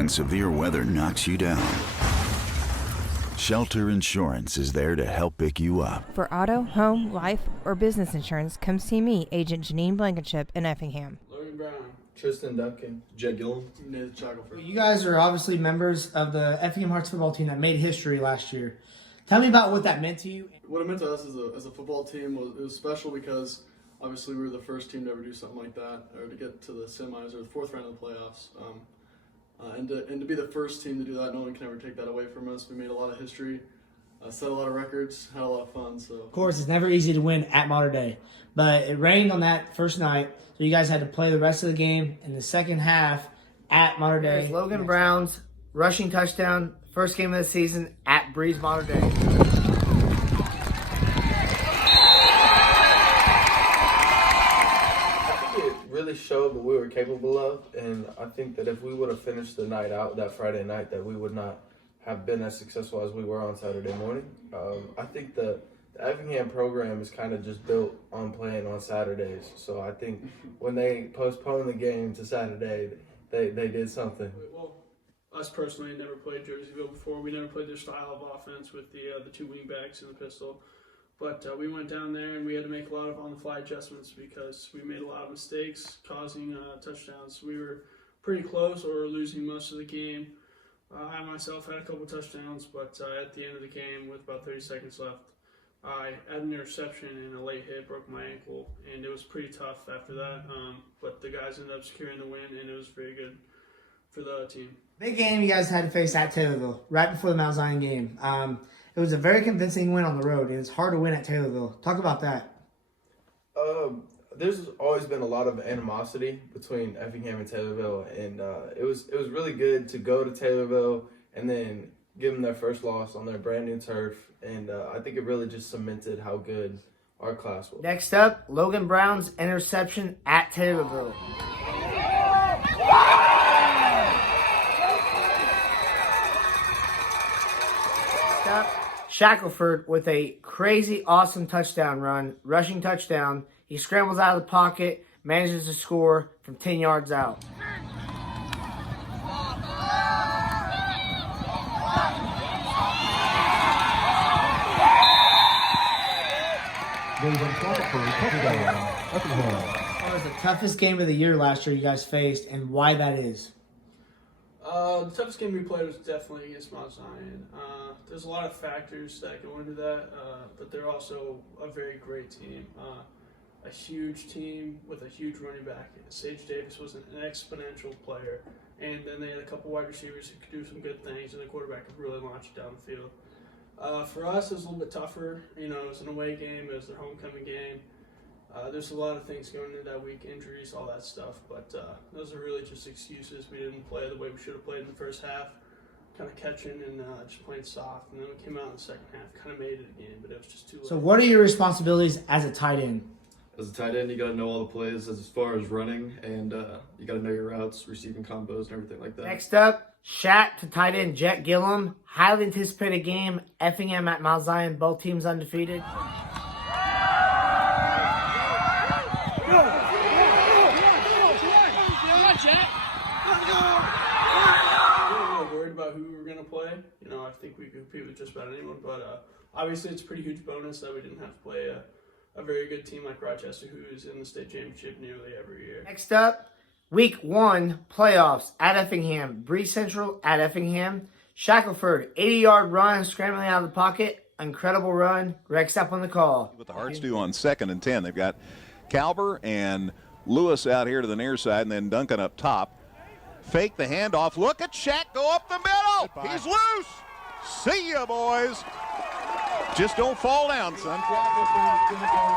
when severe weather knocks you down, Shelter Insurance is there to help pick you up. For auto, home, life, or business insurance, come see me, Agent Janine Blankenship in Effingham. Logan Brown. Tristin Duncan. Jett Gillum. Shackelford. You guys are obviously members of the Effingham Hearts football team that made history last year. Tell me about what that meant to you. What it meant to us as a football team was special because obviously we were the first team to ever do something like that, or to get to the semis or the fourth round of the playoffs. And to be the first team to do that, no one can ever take that away from us. We made a lot of history, set a lot of records, had a lot of fun. So of course, it's never easy to win at Mater Dei, but it rained on that first night, so you guys had to play the rest of the game in the second half at Mater Dei. There's Logan Brown's rushing touchdown, first game of the season at Breeze Mater Dei. Really showed what we were capable of, and I think that if we would have finished the night out that Friday night, that we would not have been as successful as we were on Saturday morning. I think the Effingham program is kind of just built on playing on Saturdays, so I think when they postponed the game to Saturday, they did something. Well, us personally never played Jerseyville before. We never played their style of offense with the two wingbacks and the pistol. But we went down there and we had to make a lot of on-the-fly adjustments because we made a lot of mistakes causing touchdowns. We were pretty close or losing most of the game. I myself had a couple touchdowns, but at the end of the game with about 30 seconds left, I had an interception and a late hit, broke my ankle, and it was pretty tough after that. But the guys ended up securing the win, and it was very good for the team. Big game you guys had to face at Taylorville right before the Mount Zion game. It was a very convincing win on the road, and it's hard to win at Taylorville. Talk about that. There's always been a lot of animosity between Effingham and Taylorville, and it was really good to go to Taylorville and then give them their first loss on their brand new turf, and I think it really just cemented how good our class was. Next up, Logan Brown's interception at Taylorville. Next up, Shackelford with a crazy awesome touchdown run, rushing touchdown. He scrambles out of the pocket, manages to score from 10 yards out. What was the toughest game of the year last year you guys faced, and why that is? The toughest game we played was definitely against Mount Zion. There's a lot of factors that go into that, but they're also a very great team. A huge team with a huge running back. Sage Davis was an exponential player, and then they had a couple wide receivers who could do some good things, and the quarterback could really launch it down the field. For us, it was a little bit tougher. It was an away game. It was their homecoming game. There's a lot of things going into that week, injuries, all that stuff, but those are really just excuses. We didn't play the way we should have played in the first half, kind of catching and just playing soft, and then we came out in the second half, kind of made it again, but it was just too late. So what are your responsibilities as a tight end? As a tight end, you got to know all the plays as far as running, and you got to know your routes, receiving combos, and everything like that. Next up, Shaq to tight end Jett Gillum. Highly anticipated game. Effingham at Mount Zion. Both teams undefeated. Worried about who we were going to play. I think we could compete with just about anyone, but obviously it's a pretty huge bonus that we didn't have to play a very good team like Rochester, who is in the state championship nearly every year. Next up, Week 1 playoffs at Effingham. Prairie Central at Effingham. Shackelford, 80-yard run, scrambling out of the pocket. Incredible run. Greg Sepp on the call. What the Hearts do on 2nd and 10. They've got Calber and Lewis out here to the near side, and then Duncan up top. Fake the handoff. Look at Shaq go up the middle. Goodbye. He's loose. See ya, boys. Just don't fall down, son.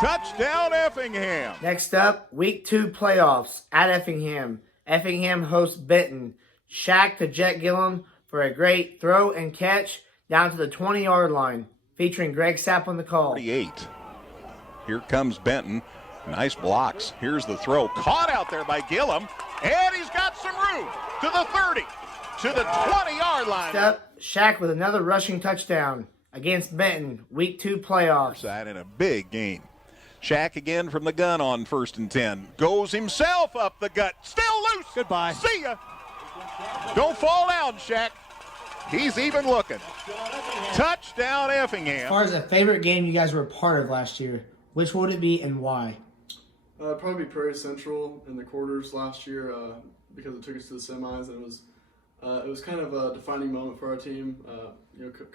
Touchdown, Effingham. Next up, Week 2 playoffs at Effingham. Effingham hosts Benton. Shaq to Jett Gillum for a great throw and catch down to the 20-yard line, featuring Greg Sapp on the call. 48. Here comes Benton. Nice blocks. Here's the throw. Caught out there by Gillum. And he's got some room to the 30, to the 20-yard line. Next up, Shaq with another rushing touchdown against Benton, Week 2 playoffs. Side in a big game. Shaq again from the gun on 1st and 10. Goes himself up the gut. Still loose. Goodbye. See ya. Don't fall down, Shaq. He's even looking. Touchdown, Effingham. As far as a favorite game you guys were a part of last year, which would it be and why? Probably Prairie Central in the quarters last year because it took us to the semis, and it was kind of a defining moment for our team.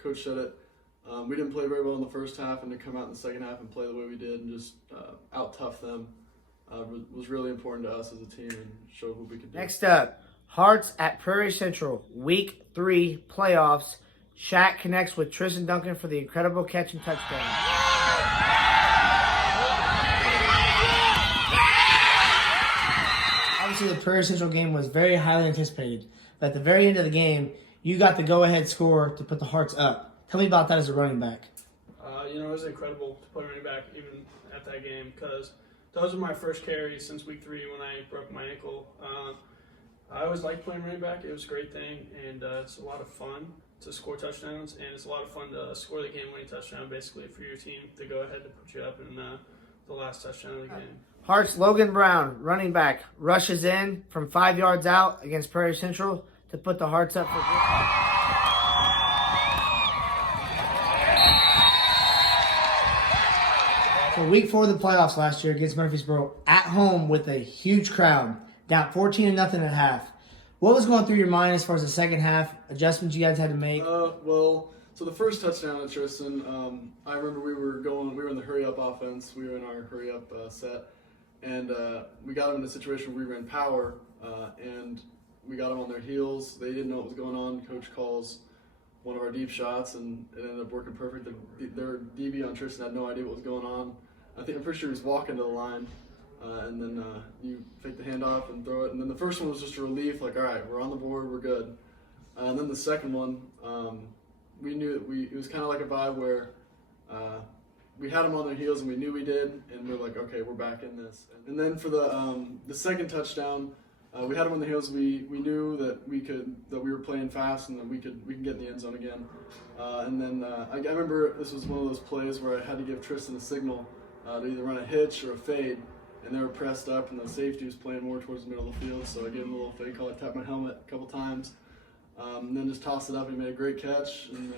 Coach said it. We didn't play very well in the first half, and to come out in the second half and play the way we did and just out-tough them was really important to us as a team and showed what we could do. Next up, Hearts at Prairie Central, Week 3 playoffs. Shaq connects with Tristin Duncan for the incredible catch and touchdown. Obviously, the Prairie Central game was very highly anticipated. But at the very end of the game, you got the go-ahead score to put the Hearts up. Tell me about that as a running back. It was incredible to play running back even at that game because those were my first carries since week 3 when I broke my ankle. I always liked playing running back. It was a great thing, and it's a lot of fun to score touchdowns, and it's a lot of fun to score the game-winning touchdown basically for your team to go ahead to put you up in the last touchdown of the game. Hearts Logan Brown, running back, rushes in from 5 yards out against Prairie Central to put the Hearts up for... So week 4 of the playoffs last year against Murphysboro at home with a huge crowd, down 14-0 at half. What was going through your mind as far as the second half adjustments you guys had to make? So the first touchdown at Tristin, I remember we were in the hurry-up offense. We were in our hurry-up set, and we got them in a situation where we ran power, and we got them on their heels. They didn't know what was going on. Coach calls one of our deep shots, and it ended up working perfect. Their DB on Tristin had no idea what was going on. I'm pretty sure he was walking to the line, and then you fake the handoff and throw it. And then the first one was just a relief, like, all right, we're on the board, we're good. And then the second one, we knew it was kind of like a vibe where we had them on their heels and we knew we did, and we were like, okay, we're back in this. And then for the second touchdown, we had them on the heels. We knew that we were playing fast and that we can get in the end zone again. And then I remember this was one of those plays where I had to give Tristin a signal to either run a hitch or a fade, and they were pressed up, and the safety was playing more towards the middle of the field. So I gave him a little fake call. I tapped my helmet a couple times, and then just tossed it up. And he made a great catch, and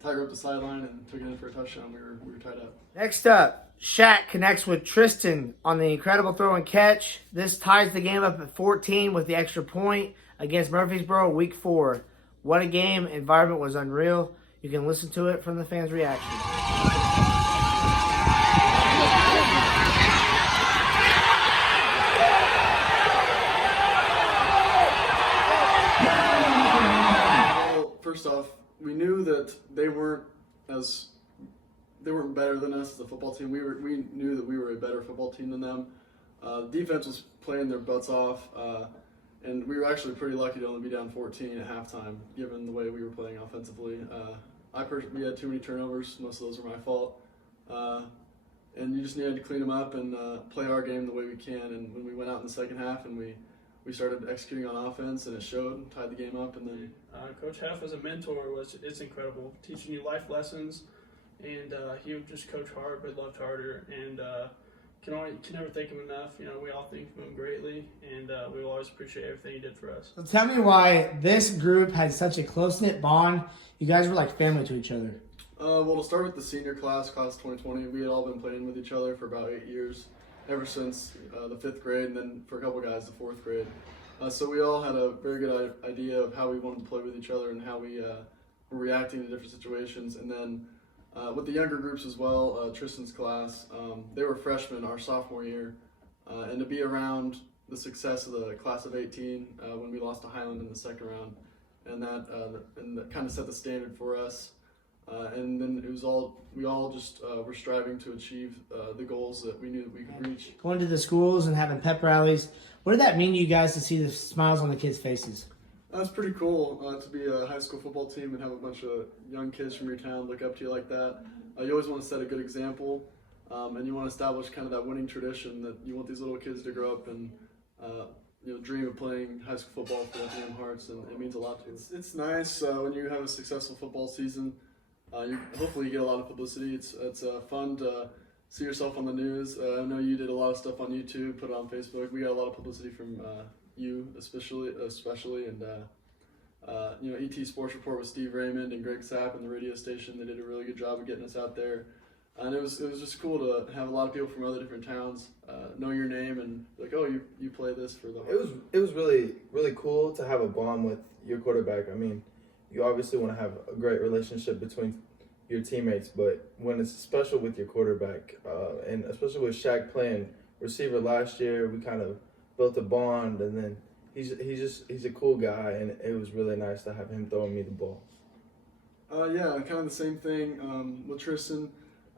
Tiger up the sideline and took it in for a touchdown. We were tied up. Next up, Shaq connects with Tristin on the incredible throw and catch. This ties the game up at 14 with the extra point against Murphysboro week 4. What a game. Environment was unreal. You can listen to it from the fans' reaction. First off, we knew that they weren't better than us as a football team. We knew that we were a better football team than them. The defense was playing their butts off, and we were actually pretty lucky to only be down 14 at halftime, given the way we were playing offensively. We had too many turnovers. Most of those were my fault, and you just needed to clean them up and play our game the way we can. And when we went out in the second half and we started executing on offense, and it showed, tied the game up, and then Coach Heff as a mentor it's incredible, teaching you life lessons, and he would just coach hard but loved harder, and can never thank him enough. We all think of him greatly, and we will always appreciate everything he did for us. So tell me why this group had such a close-knit bond. You guys were like family to each other. Well, to start with the senior class 2020, we had all been playing with each other for about 8 years. Ever since the 5th grade, and then for a couple guys, the 4th grade. So we all had a very good idea of how we wanted to play with each other and how we were reacting to different situations. And then with the younger groups as well, Tristin's class, they were freshmen our sophomore year. And to be around the success of the class of 18 when we lost to Highland in the second round, and that kind of set the standard for us. And then we all just were striving to achieve the goals that we knew that we could reach. Going to the schools and having pep rallies, what did that mean to you guys to see the smiles on the kids' faces? That's pretty cool to be a high school football team and have a bunch of young kids from your town look up to you like that. You always want to set a good example, and you want to establish kind of that winning tradition that you want these little kids to grow up and dream of playing high school football for the Effingham Hearts, and it means a lot to us. It's nice when you have a successful football season. Hopefully you get a lot of publicity. It's fun to see yourself on the news. I know you did a lot of stuff on YouTube, put it on Facebook. We got a lot of publicity from you, especially, and ET Sports Report with Steve Raymond and Greg Sapp and the radio station. They did a really good job of getting us out there. And it was just cool to have a lot of people from other different towns know your name and like, oh, you play this for the Heart. It was really, really cool to have a bond with your quarterback. I mean, you obviously want to have a great relationship between your teammates, but when it's special with your quarterback, and especially with Shaq playing receiver last year, we kind of built a bond, and then he's a cool guy, and it was really nice to have him throwing me the ball. Yeah, kind of the same thing with Tristin.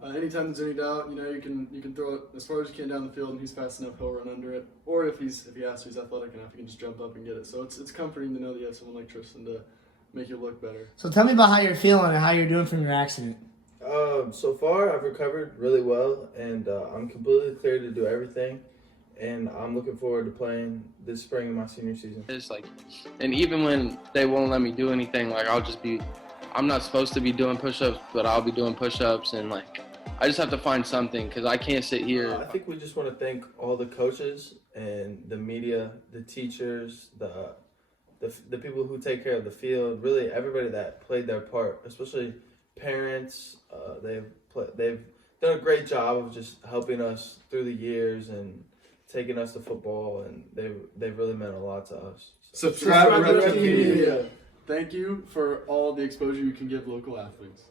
Anytime there's any doubt, you can throw it as far as you can down the field, and he's fast enough, he'll run under it. Or if he has to, he's athletic enough, he can just jump up and get it. So it's comforting to know that you have someone like Tristin to make you look better. So tell me about how you're feeling and how you're doing from your accident. So far, I've recovered really well, and I'm completely clear to do everything. And I'm looking forward to playing this spring in my senior season. It's like, and even when they won't let me do anything, like I'm not supposed to be doing push-ups, but I'll be doing push-ups, and like, I just have to find something because I can't sit here. I think we just want to thank all the coaches and the media, the teachers, the people who take care of the field, really everybody that played their part, especially parents. They've done a great job of just helping us through the years and taking us to football, and they've really meant a lot to us. Subscribe to Red Media. Thank you for all the exposure you can give local athletes.